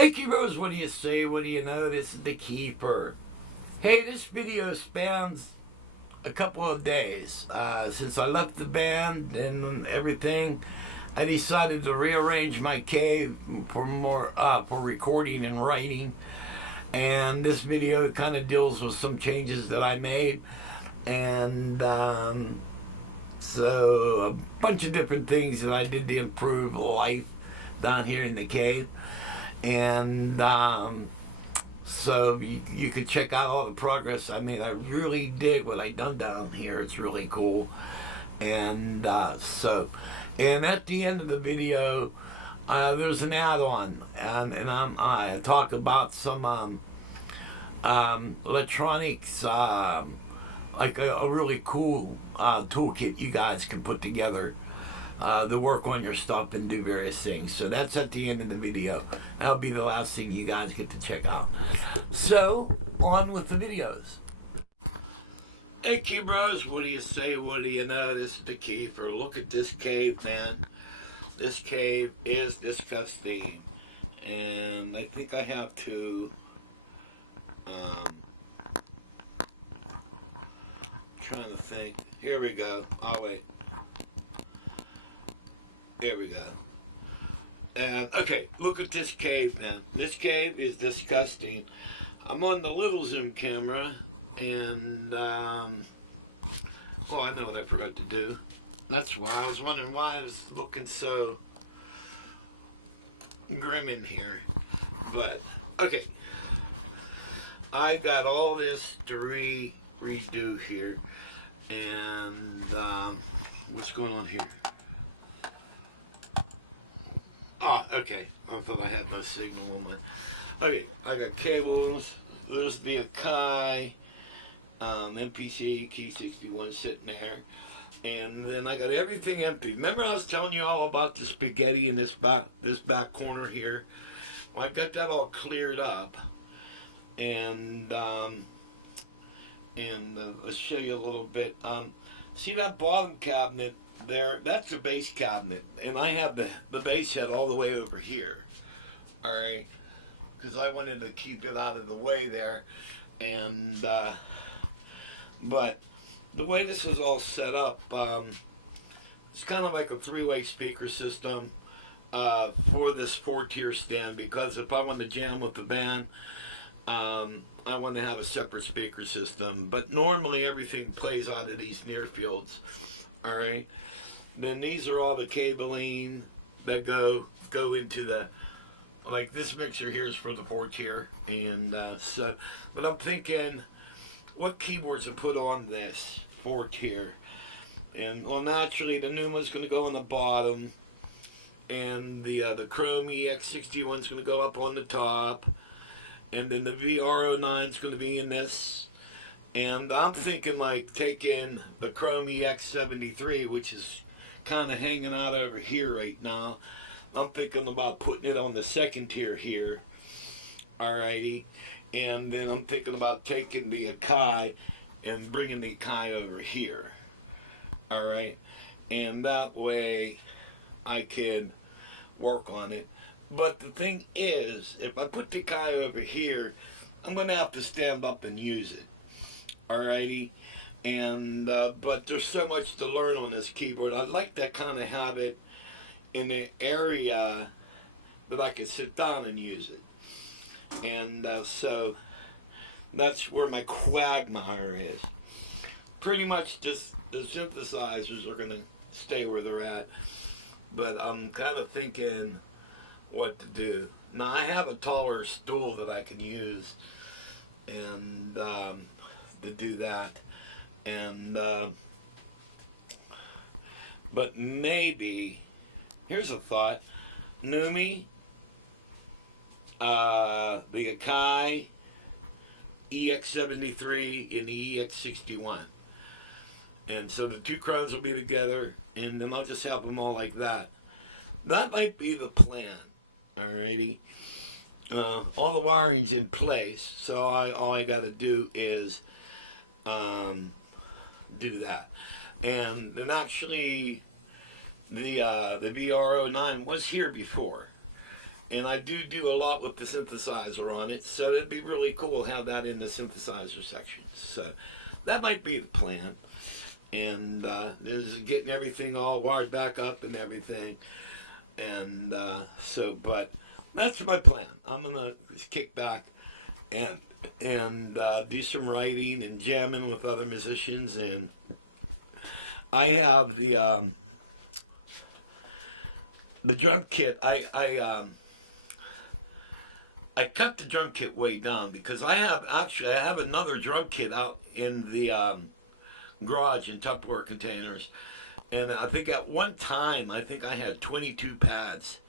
Hey Keepers, what do you say? What do you know? This is the Keeper. Hey, this video spans a couple of days. Since I left the band and everything, I decided to rearrange my cave for more for recording and writing. And this video kind of deals with some changes that I made, and so a bunch of different things that I did to improve life down here in the cave. And so you could check out all the progress I made. I really dig what I done down here. It's really cool. And and at the end of the video, there's an add-on, and I talk about some electronics, like a really cool toolkit you guys can put together to work on your stuff and do various things. So that's at the end of the video. That'll be the last thing you guys get to check out. So, on with the videos. Hey Key Bros, what do you say? What do you know? This is the Keeper. Look at this cave, man. This cave is disgusting. And I think I have to trying to think. Here we go. Oh wait. Here we go. And okay, look at this cave, man. This cave is disgusting. I'm on the little zoom camera, and oh, I know what I forgot to do. That's why I was wondering why I was looking so grim in here. But okay, I got all this to redo here, and what's going on here? Oh, okay. I thought I had no signal on my... Okay, I got cables. There's the Akai MPC Key 61 sitting there. And then I got everything empty. Remember I was telling you all about the spaghetti in this back corner here? Well, I've got that all cleared up. And let's show you a little bit. See that bottom cabinet there? That's the base cabinet, and I have the base head all the way over here. All right, because I wanted to keep it out of the way there, and but the way this is all set up, it's kind of like a three-way speaker system for this 4-tier stand, because if I want to jam with the band, I want to have a separate speaker system. But normally everything plays out of these near fields. All right. Then these are all the cabling that go into the, like this mixer here is for the 4-tier, and so. But I'm thinking, what keyboards to put on this 4-tier, and well, naturally the Numa's going to go on the bottom, and the Chrome EX61 is going to go up on the top. And then the VR09 is going to be in this. And I'm thinking like taking the Chrome EX73, which is kind of hanging out over here right now. I'm thinking about putting it on the 2nd tier here. Alrighty. And then I'm thinking about taking the Akai and bringing the Akai over here. Alright. And that way I can work on it. But the thing is, if I put the Akai over here, I'm going to have to stand up and use it. Alrighty? And, but there's so much to learn on this keyboard. I'd like to kind of have it in an area that I could sit down and use it. And so that's where my quagmire is. Pretty much just the synthesizers are going to stay where they're at. But I'm kind of thinking what to do. Now I have a taller stool that I can use, and to do that, and but maybe here's a thought: Numi, the Akai EX73 and the EX61, and so the two Chromes will be together, and then I'll just have them all like that. That might be the plan. Alrighty, all the wiring's in place, so all I got to do is do that. And then actually, the VR09 was here before, And I do a lot with the synthesizer on it, so it'd be really cool to have that in the synthesizer section. So that might be the plan. And is getting everything all wired back up and everything. And but that's my plan. I'm gonna kick back and do some writing and jamming with other musicians. And I have the drum kit. I cut the drum kit way down because I have another drum kit out in the garage in Tupperware containers, and I think at one time I had 22 pads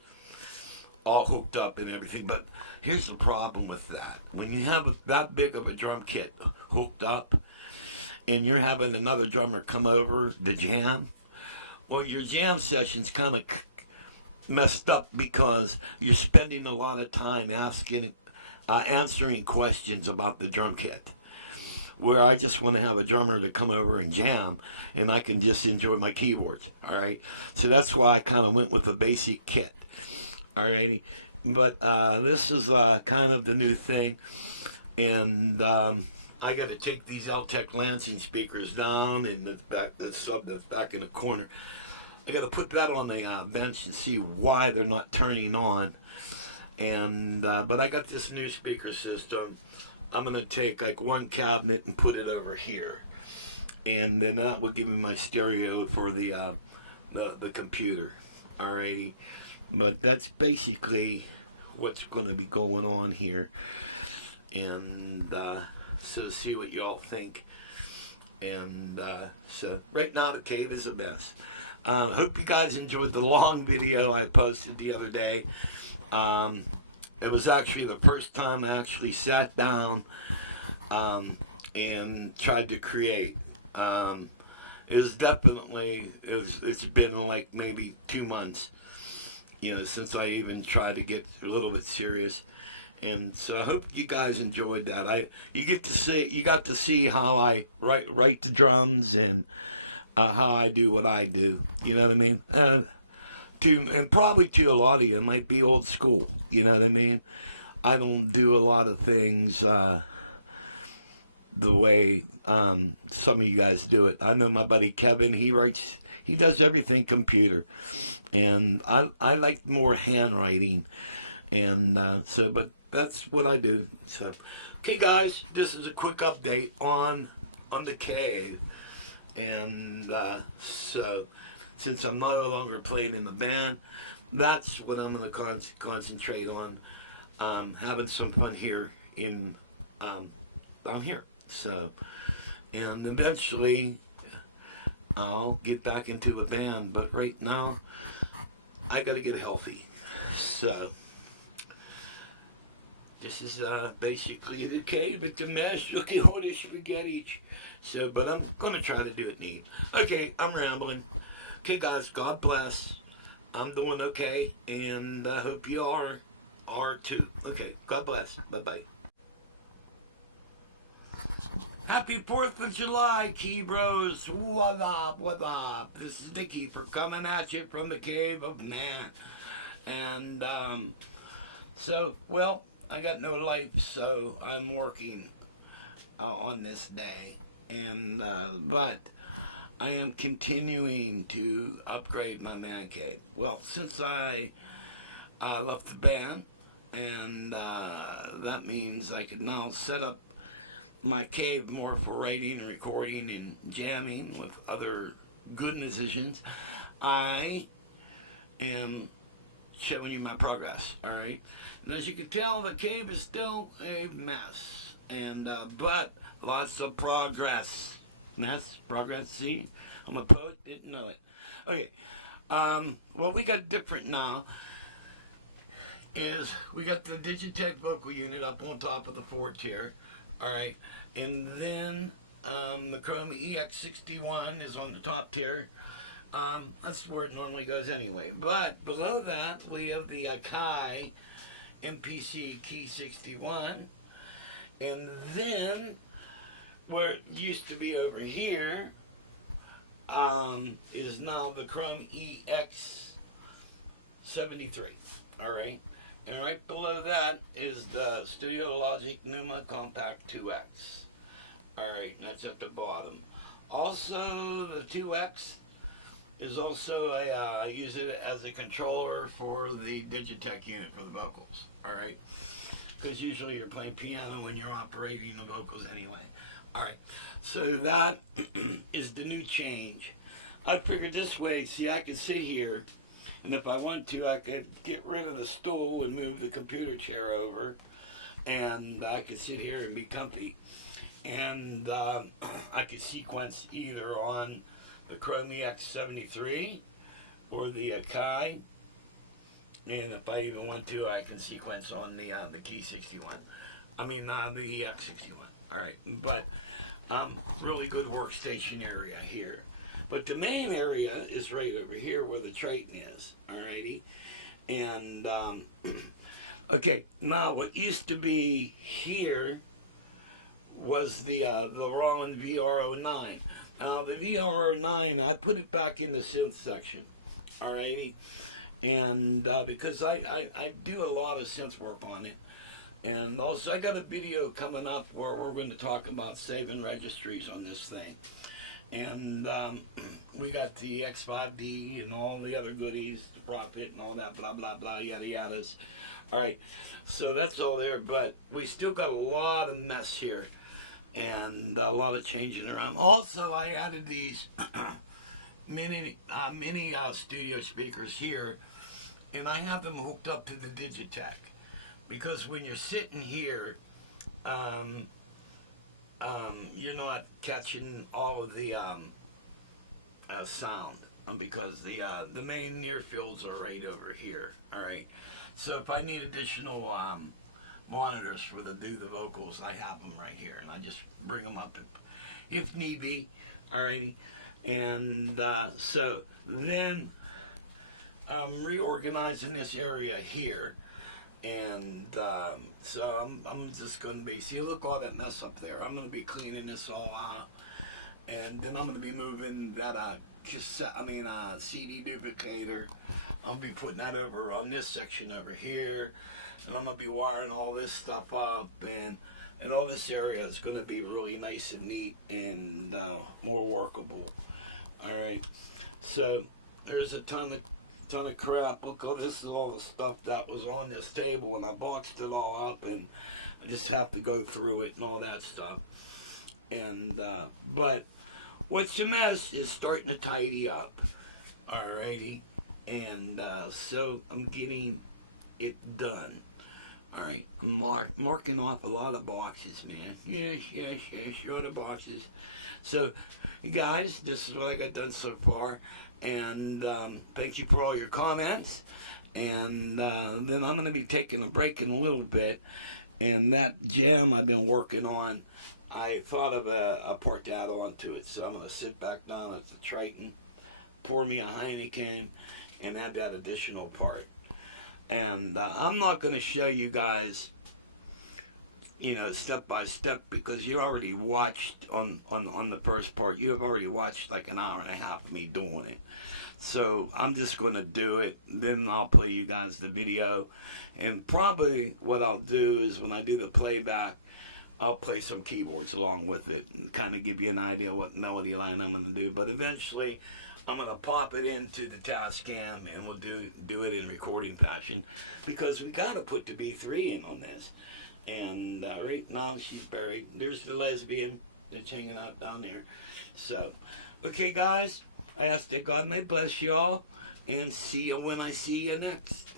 all hooked up and everything. But here's the problem with that: when you have that big of a drum kit hooked up, and you're having another drummer come over to jam, well, your jam session's kind of messed up because you're spending a lot of time answering questions about the drum kit, where I just want to have a drummer to come over and jam, and I can just enjoy my keyboards. All right, so that's why I kind of went with a basic kit. All righty, but this is kind of the new thing, and I got to take these Altec Lansing speakers down, and the sub that's back in the corner. I got to put that on the bench and see why they're not turning on. And but I got this new speaker system. I'm gonna take like one cabinet and put it over here, and then that will give me my stereo for the computer. Alrighty, but that's basically what's going to be going on here. And so see what y'all think. And so right now the cave is a mess. Hope you guys enjoyed the long video I posted the other day. It was actually the first time I actually sat down and tried to create. It's been like maybe 2 months, since I even tried to get a little bit serious. And so I hope you guys enjoyed that. You got to see how I write the drums and how I do what I do. You know what I mean? And probably to a lot of you, it might be old school. You know what I mean? I don't do a lot of things the way some of you guys do it. I know my buddy Kevin. He does everything computer, and I like more handwriting. And but that's what I do. So, okay, guys, this is a quick update on the cave. And so, since I'm no longer playing in the band, that's what I'm going to concentrate on. Having some fun here down here. So, and eventually I'll get back into a band. But right now, I got to get healthy. So, this is basically the cave at the mess looking all the spaghetti. So, but I'm going to try to do it neat. Okay, I'm rambling. Okay, guys, God bless. I'm doing okay, and I hope you are too. Okay, God bless. Bye-bye. Happy 4th of July, Key Bros. What up, what up? This is the Keeper coming at you from the Cave of Man. And, well, I got no life, so I'm working on this day. And, but I am continuing to upgrade my man cave. Well, since I left the band, and that means I can now set up my cave more for writing and recording and jamming with other good musicians. I am showing you my progress, all right? And as you can tell, the cave is still a mess, and but lots of progress. That's progress. See, I'm a poet, didn't know it. Okay, what we got different now is we got the Digitech vocal unit up on top of the fort here, all right, and then the Chrome EX61 is on the top tier. That's where it normally goes anyway. But below that, we have the Akai MPC Key 61, and then where it used to be over here is now the Chrome EX73. All right, And right below that is the Studio Logic Numa Compact 2X. Alright, that's at the bottom. Also, the 2X is also I use it as a controller for the Digitech unit for the vocals. Alright, because usually you're playing piano when you're operating the vocals anyway. Alright, so that is the new change. I figured this way, see, I could sit here, and if I want to, I could get rid of the stool and move the computer chair over, and I could sit here and be comfy. And I could sequence either on the Chromie X73 or the Akai, and if I even want to, I can sequence on the Key 61. I mean the X61. All right, but really good workstation area here. But the main area is right over here where the Triton is. Alrighty, and okay. Now what used to be here was the Roland VR09. Now the VR09, I put it back in the synth section. Alrighty, and because I do a lot of synth work on it. And also I got a video coming up where we're going to talk about saving registries on this thing. And we got the X5D and all the other goodies, the Profit and all that, blah, blah, blah, yada, yadas. All right, so that's all there, but we still got a lot of mess here and a lot of changing around. Also, I added these mini studio speakers here, and I have them hooked up to the Digitech. Because when you're sitting here, you're not catching all of the sound because the main near fields are right over here. All right, so if I need additional monitors for do the vocals, I have them right here, and I just bring them up if need be. All righty, and so then I'm reorganizing this area here. And so I'm just going to be, see, look all that mess up there. I'm going to be cleaning this all out. And then I'm going to be moving that CD duplicator. I'll be putting that over on this section over here. And I'm going to be wiring all this stuff up. And all this area is going to be really nice and neat and more workable. All right. So there's a ton of crap. Look, this is all the stuff that was on this table, and I boxed it all up, and I just have to go through it and all that stuff. And but what's a mess is starting to tidy up. Alrighty, and so I'm getting it done. All right, I'm marking off a lot of boxes, man. Yes, sure, the boxes. So, you guys, this is what I got done so far. And thank you for all your comments. And then I'm going to be taking a break in a little bit. And that jam I've been working on, I thought of a part to add on to it. So I'm going to sit back down at the Triton, pour me a Heineken, and add that additional part. And I'm not going to show you guys, step by step, because you already watched on the first part. You have already watched like an hour and a half of me doing it. So I'm just going to do it. Then I'll play you guys the video. And probably what I'll do is when I do the playback, I'll play some keyboards along with it and kind of give you an idea what melody line I'm going to do. But eventually, I'm going to pop it into the Tascam and we'll do it in recording fashion, because we got to put the B3 in on this. And right now she's buried. There's the lesbian that's hanging out down there. So, okay guys, I ask that God may bless you all, and see you when I see you next.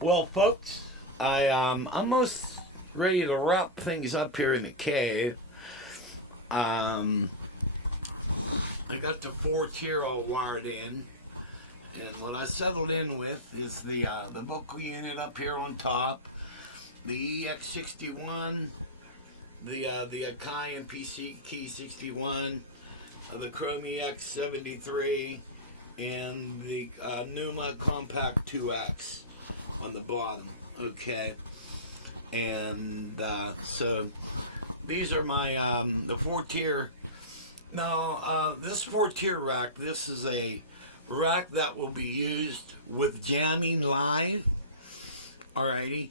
Well, folks, I'm almost ready to wrap things up here in the cave. I got the 4-tier all wired in, and what I settled in with is the vocal unit up here on top, the EX61, the Akai MPC Key 61, the Chromie X73, and the Numa Compact 2X on the bottom. Okay, and so these are my the 4-tier. Now, this 4-tier rack, this is a rack that will be used with jamming live. Alrighty.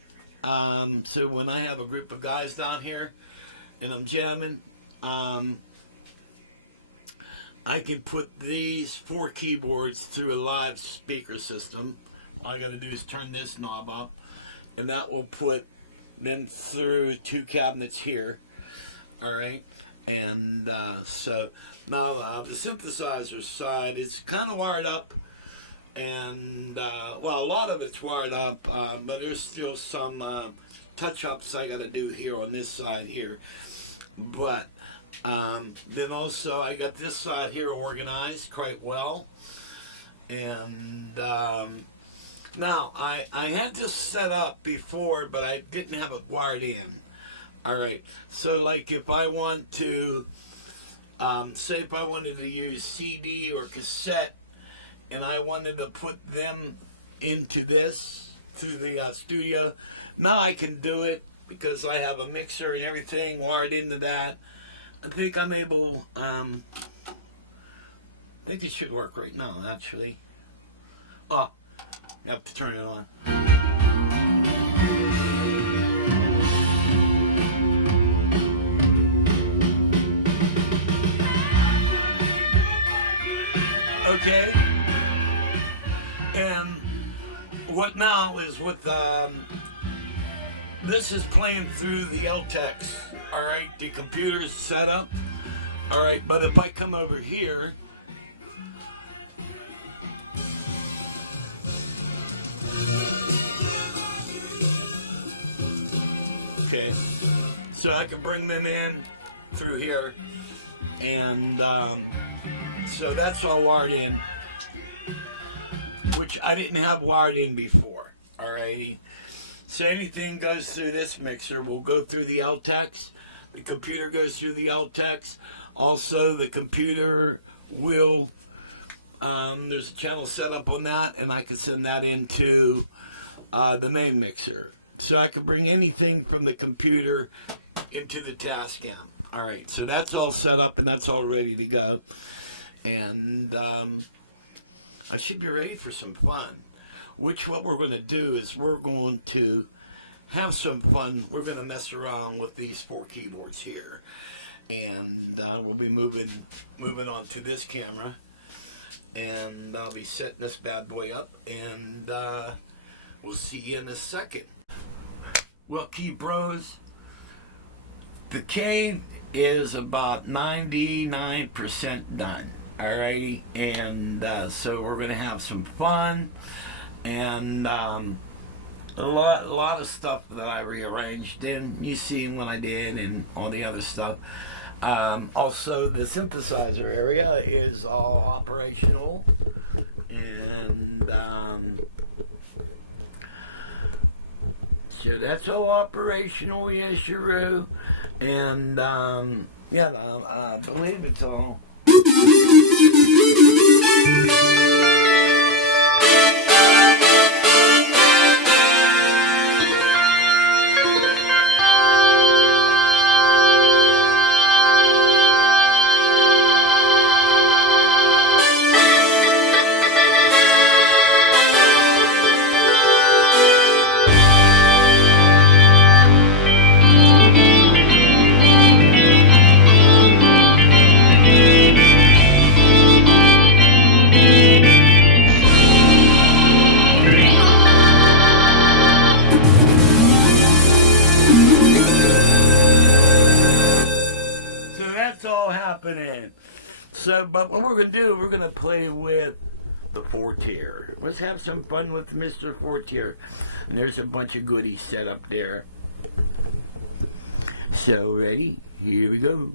So when I have a group of guys down here and I'm jamming, I can put these 4 keyboards through a live speaker system. All I gotta do is turn this knob up, and that will put them through 2 cabinets here. Alright. And so now the synthesizer side is kind of wired up, and well, a lot of it's wired up, but there's still some touch-ups I got to do here on this side here. But then also I got this side here organized quite well, and now I had this set up before, but I didn't have it wired in. Alright, so like if I want to, say if I wanted to use CD or cassette, and I wanted to put them into this through the studio, now I can do it because I have a mixer and everything wired into that. I think I'm able, I think it should work right now actually. Oh, I have to turn it on. Okay, and what now is with this is playing through the LTEX. All right, the computer's set up. All right, but if I come over here, okay, so I can bring them in through here, and so that's all wired in, which I didn't have wired in before. Alrighty. So anything goes through this mixer will go through the LTEX. The computer goes through the LTEX. Also, the computer will, there's a channel set up on that, and I can send that into the main mixer. So I can bring anything from the computer into the Tascam. Alright, so that's all set up and that's all ready to go. And I should be ready for some fun. Which what we're going to do is we're going to have some fun. We're going to mess around with these 4 keyboards here, and we'll be moving on to this camera, and I'll be setting this bad boy up, and we'll see you in a second. Well, Key Bros, the cave is about 99% done. Alrighty, and so we're gonna have some fun, and a lot of stuff that I rearranged, and you seen what I did and all the other stuff. Also, the synthesizer area is all operational, and so that's all operational, yes-a-roo, and yeah, I believe it's all. Happening. So, but what we're going to do, we're going to play with the Fortier. Let's have some fun with Mr. Fortier. And there's a bunch of goodies set up there. So, ready? Here we go.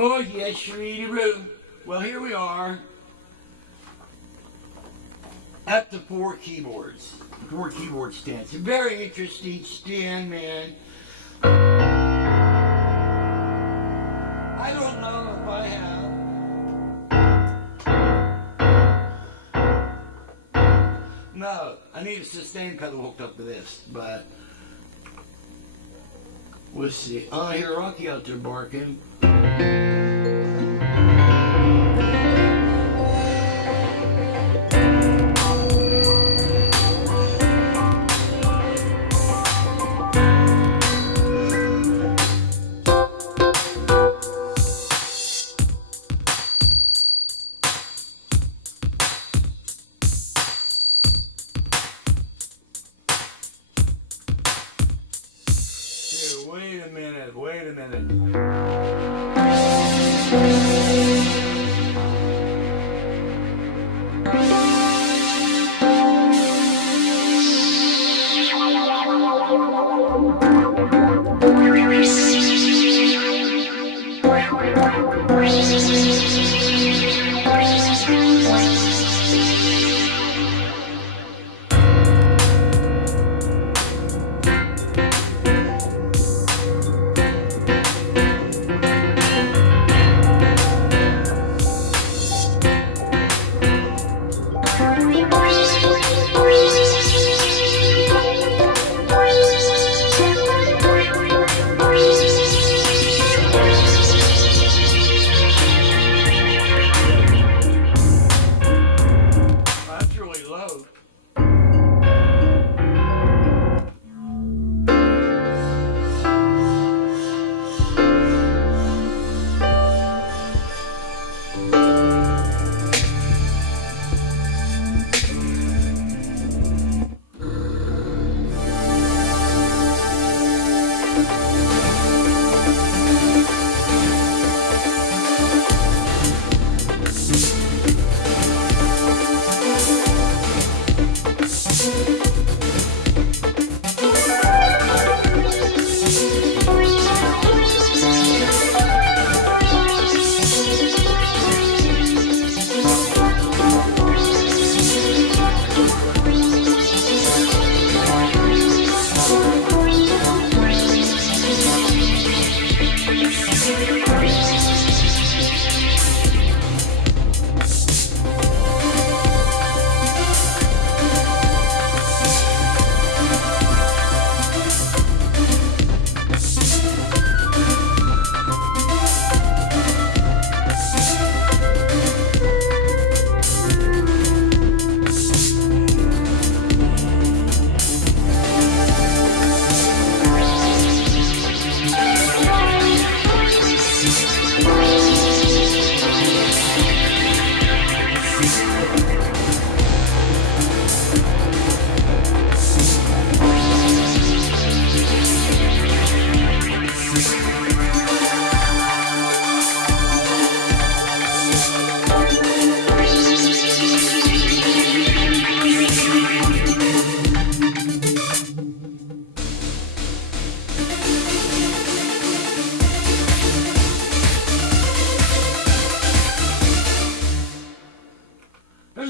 Oh, yes, Sharita Roo. Well, here we are at the four keyboard stands. A very interesting stand, man. I don't know if I have. No, I need a sustain pedal hooked up to this, but we'll see. Oh, I hear Rocky out there barking. Wait a minute.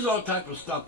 all type of stuff.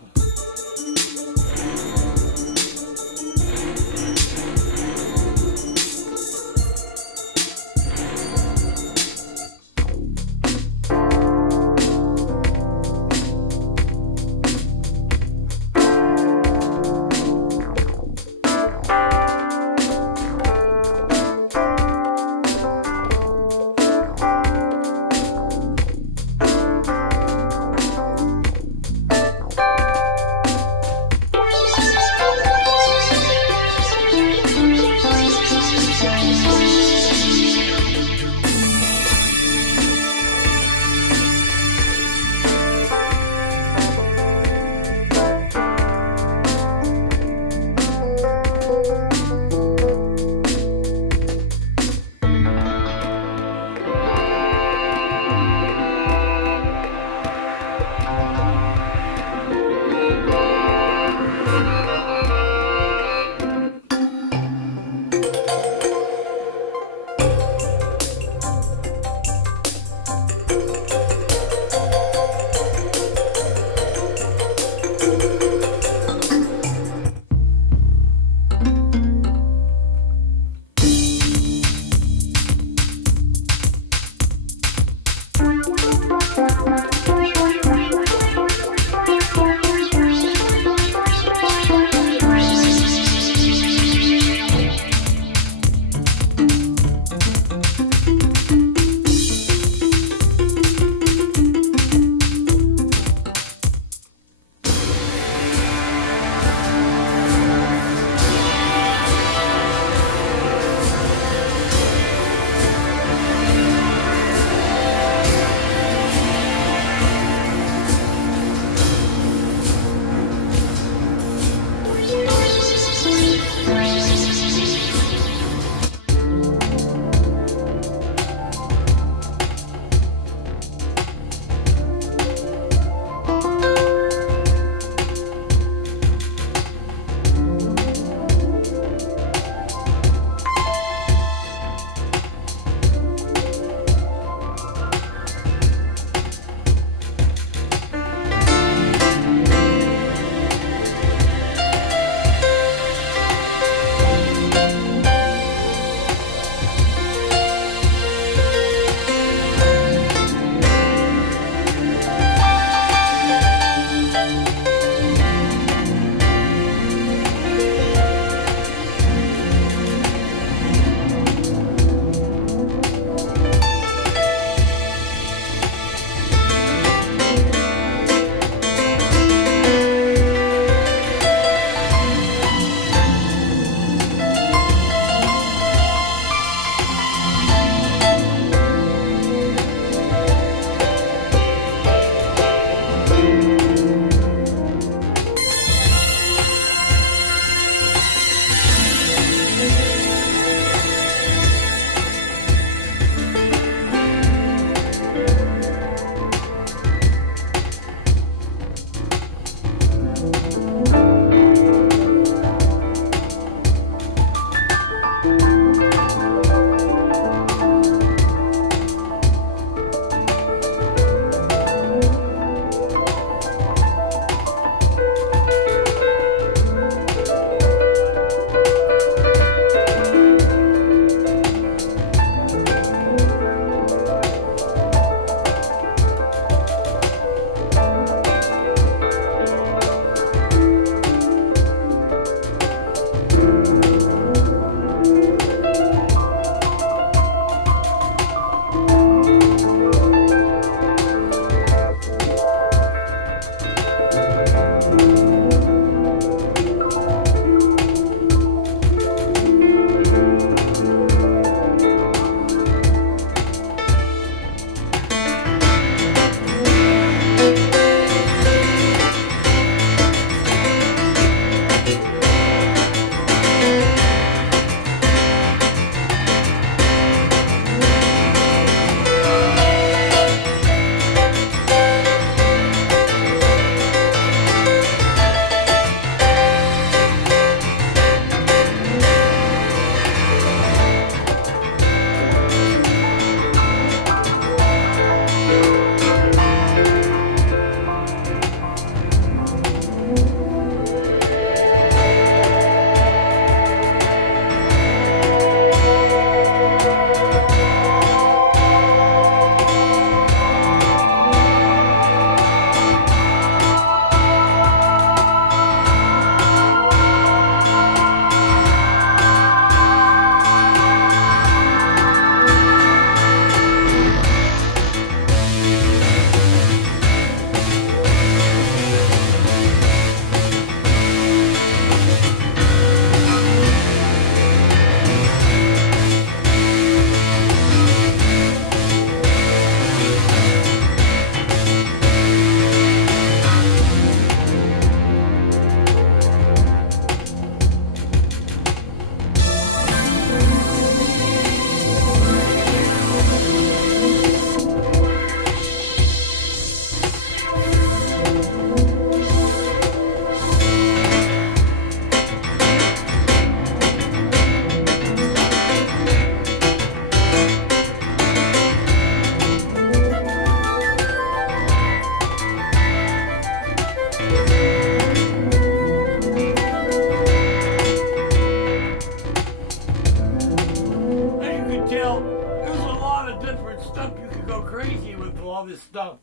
go crazy with all this stuff,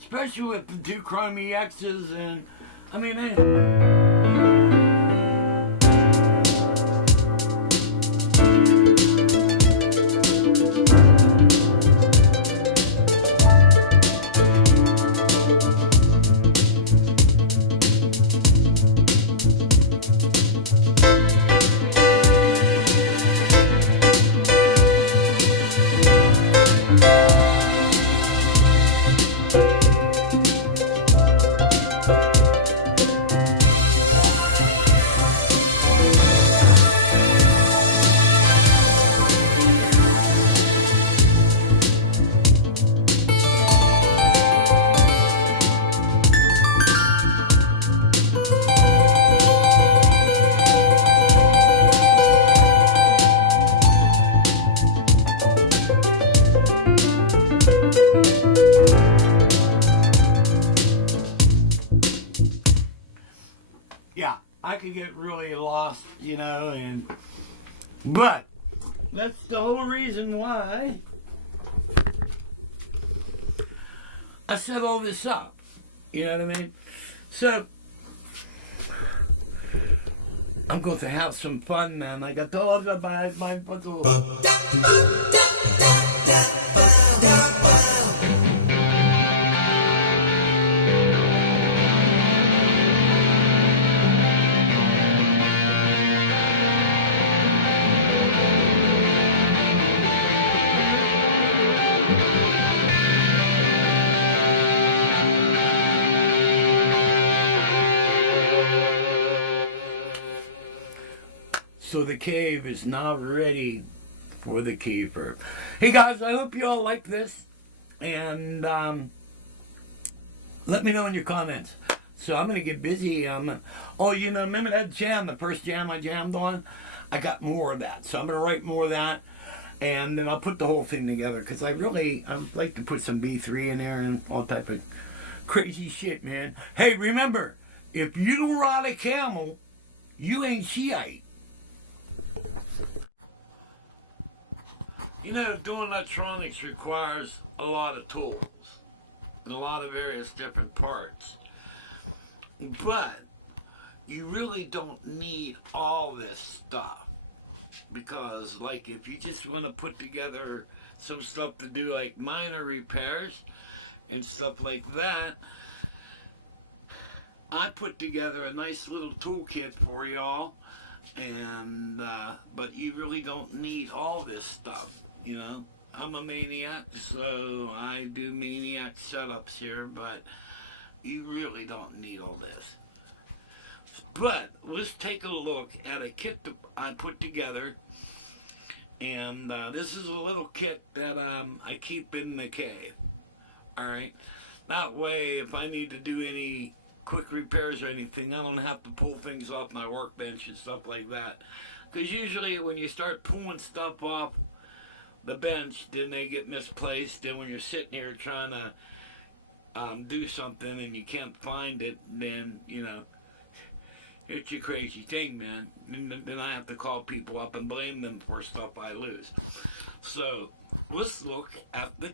especially with the two Chrome EXs, and I mean, yeah, I could get really lost, you know, but that's the whole reason why I set all this up. You know what I mean? So I'm going to have some fun, man. Like I told you, my little. So the cave is now ready for the keeper. Hey guys, I hope you all like this, and let me know in your comments. So I'm gonna get busy. Oh, you know, remember that jam, the first jam I jammed on? I got more of that, so I'm gonna write more of that, and then I'll put the whole thing together, because I'd like to put some B3 in there and all type of crazy shit, man. Hey, remember, if you don't ride a camel, you ain't Shiite. You know, doing electronics requires a lot of tools and a lot of various different parts. But you really don't need all this stuff, because like if you just want to put together some stuff to do like minor repairs and stuff like that, I put together a nice little toolkit for y'all, and but you really don't need all this stuff. You know, I'm a maniac, so I do maniac setups here, but you really don't need all this. But let's take a look at a kit that I put together, and this is a little kit that I keep in the cave. Alright, that way if I need to do any quick repairs or anything, I don't have to pull things off my workbench and stuff like that. Because usually when you start pulling stuff off the bench, then they get misplaced. Then when you're sitting here trying to do something and you can't find it, then, you know, it's a crazy thing, man. Then I have to call people up and blame them for stuff I lose. So let's look at the...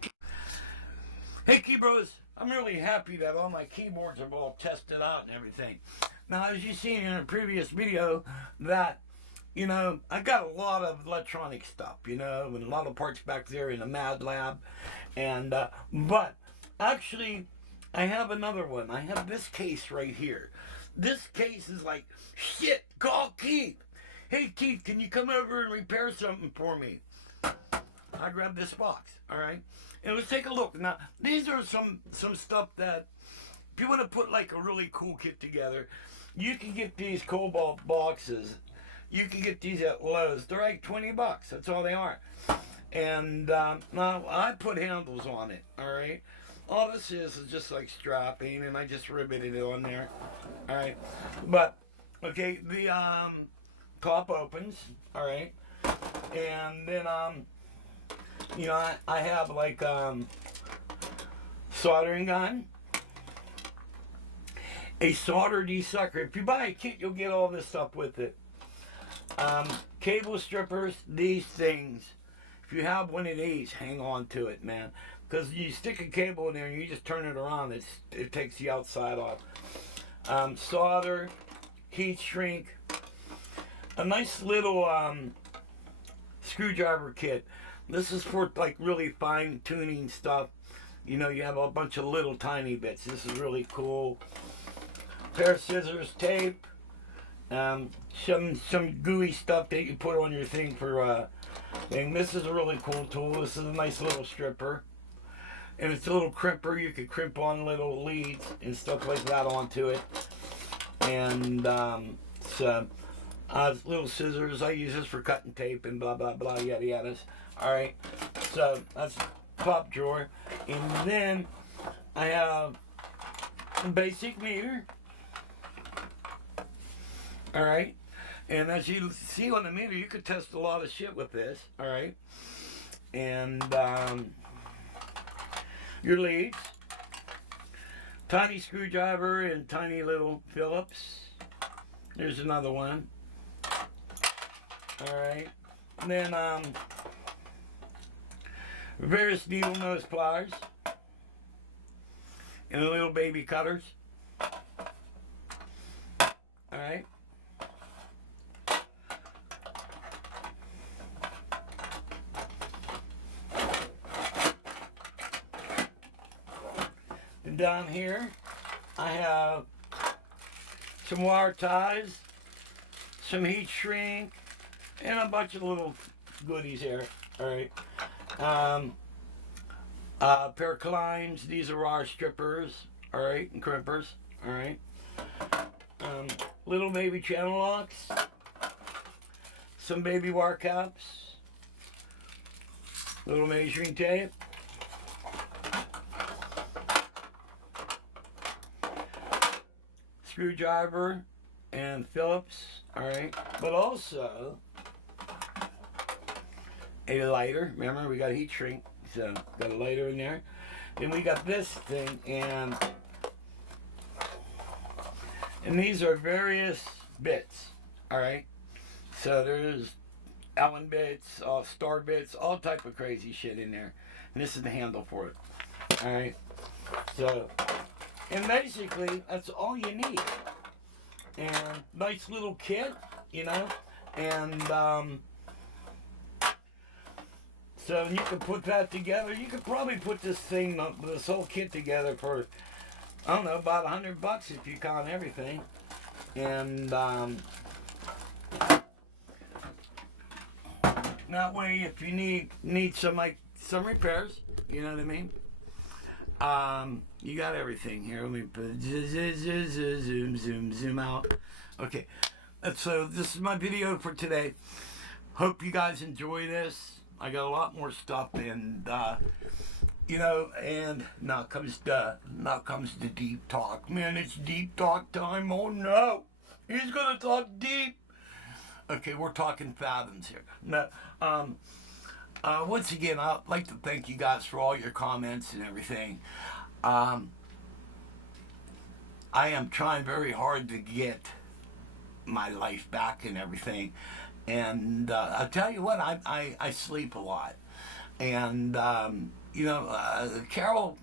Hey, Keybros, I'm really happy that all my keyboards are all tested out and everything. Now, as you've seen in a previous video, that, you know, I got a lot of electronic stuff, you know, and a lot of parts back there in the Mad Lab. And, but actually, I have another one. I have this case right here. This case is like, shit, call Keith. Hey, Keith, can you come over and repair something for me? I grabbed this box, all right? And let's take a look. Now, these are some stuff that, if you want to put like a really cool kit together, you can get these Cobalt boxes. You can get these at Lowe's. They're like 20 bucks. That's all they are. And now I put handles on it, all right? All this is just like strapping, and I just riveted it on there, all right? But, okay, the top opens, all right? And then, you know, I have like soldering gun, a solder desucker. If you buy a kit, you'll get all this stuff with it. Cable strippers, these things. If you have one of these, hang on to it, man. because you stick a cable in there and you just turn it around, it takes the outside off. Solder, heat shrink, a nice little screwdriver kit. This is for like really fine tuning stuff. You know, you have a bunch of little tiny bits. This is really cool. Pair of scissors, tape, some gooey stuff that you put on your thing for thing. This is a really cool tool. This is a nice little stripper. And it's a little crimper. You could crimp on little leads and stuff like that onto it. And little scissors. I use this for cutting tape and blah, blah, blah, yada, yada. Alright, so that's top drawer. And then I have a basic meter. Alright, and as you see on the meter, you could test a lot of shit with this. Alright, and your leads, tiny screwdriver and tiny little Phillips. There's another one. Alright, and then various needle nose pliers and the little baby cutters. Alright. And down here I have some wire ties, some heat shrink, and a bunch of little goodies here. Alright. Pair of climbs. These are our strippers. Alright, and crimpers. Alright. Little baby channel locks. Some baby wire caps. Little measuring tape. Screwdriver and Phillips. Alright. But also a lighter. Remember, we got a heat shrink, so got a lighter in there. Then we got this thing, and these are various bits. All right, so there's Allen bits, star bits, all type of crazy shit in there. And this is the handle for it. All right, so and basically that's all you need. And nice little kit, you know, and so you can put that together. You could probably put this whole kit together for, I don't know, about $100 if you count everything. And that way, if you need some repairs, you know what I mean. You got everything here. Let me put zoom out. Okay, so this is my video for today. Hope you guys enjoy this. I got a lot more stuff, and you know, and now comes the deep talk. Man, it's deep talk time. Oh no, he's gonna talk deep. Okay, we're talking fathoms here. No, once again, I'd like to thank you guys for all your comments and everything. I am trying very hard to get my life back and everything. And I'll tell you what, I sleep a lot. And, you know, Carol,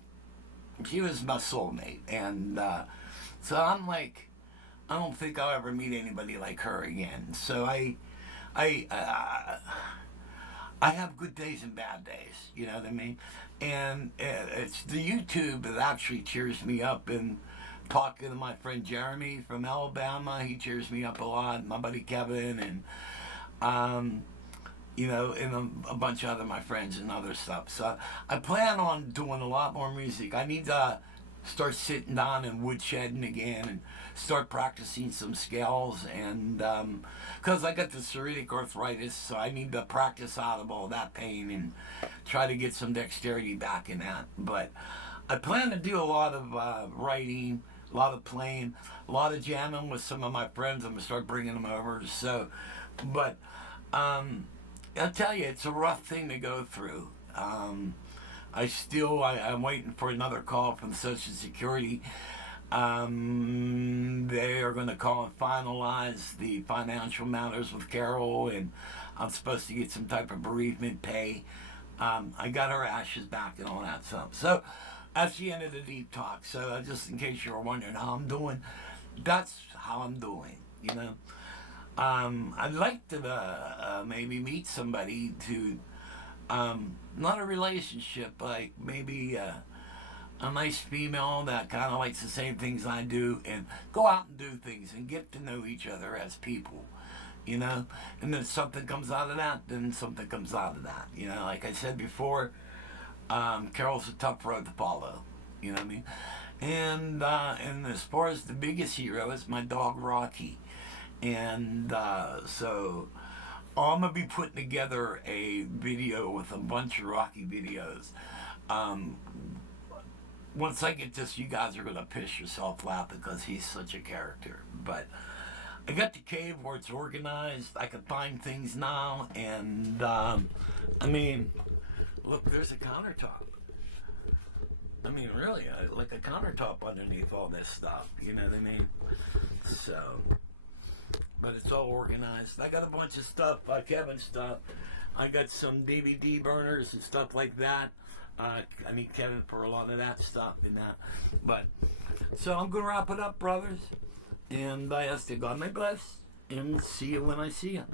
she was my soulmate. And so I'm like, I don't think I'll ever meet anybody like her again. So I have good days and bad days, you know what I mean? And it's the YouTube that actually cheers me up. And talking to my friend Jeremy from Alabama, he cheers me up a lot. My buddy Kevin, and you know, and a bunch of other my friends and other stuff. So I plan on doing a lot more music. I need to start sitting down and woodshedding again and start practicing some scales, and because I got the psoriatic arthritis, so I need to practice out of all that pain and try to get some dexterity back in that. But I plan to do a lot of writing, a lot of playing, a lot of jamming with some of my friends. I'm going to start bringing them over. So, but I'll tell you, it's a rough thing to go through. I'm waiting for another call from Social Security. They are going to call and finalize the financial matters with Carol, and I'm supposed to get some type of bereavement pay. I got her ashes back and all that stuff. So that's the end of the deep talk. So just in case you were wondering how I'm doing, that's how I'm doing. You know, I'd like to maybe meet somebody to not a relationship, like maybe a nice female that kind of likes the same things I do, and go out and do things and get to know each other as people, you know. And then something comes out of that, then something comes out of that, you know. Like I said before, Carol's a tough road to follow, you know what I mean. And as far as the biggest hero is my dog Rocky, and so I'm gonna be putting together a video with a bunch of Rocky videos. Once I get this, you guys are gonna piss yourself laughing because he's such a character. But I got the cave where it's organized. I can find things now, and I mean, look, there's a countertop. I mean, really, like a countertop underneath all this stuff. You know what I mean? So, but it's all organized. I got a bunch of stuff, Kevin stuff. I got some DVD burners and stuff like that. I need Kevin for a lot of that stuff and that. But, so I'm going to wrap it up, brothers. And I ask to God may bless. And see you when I see you.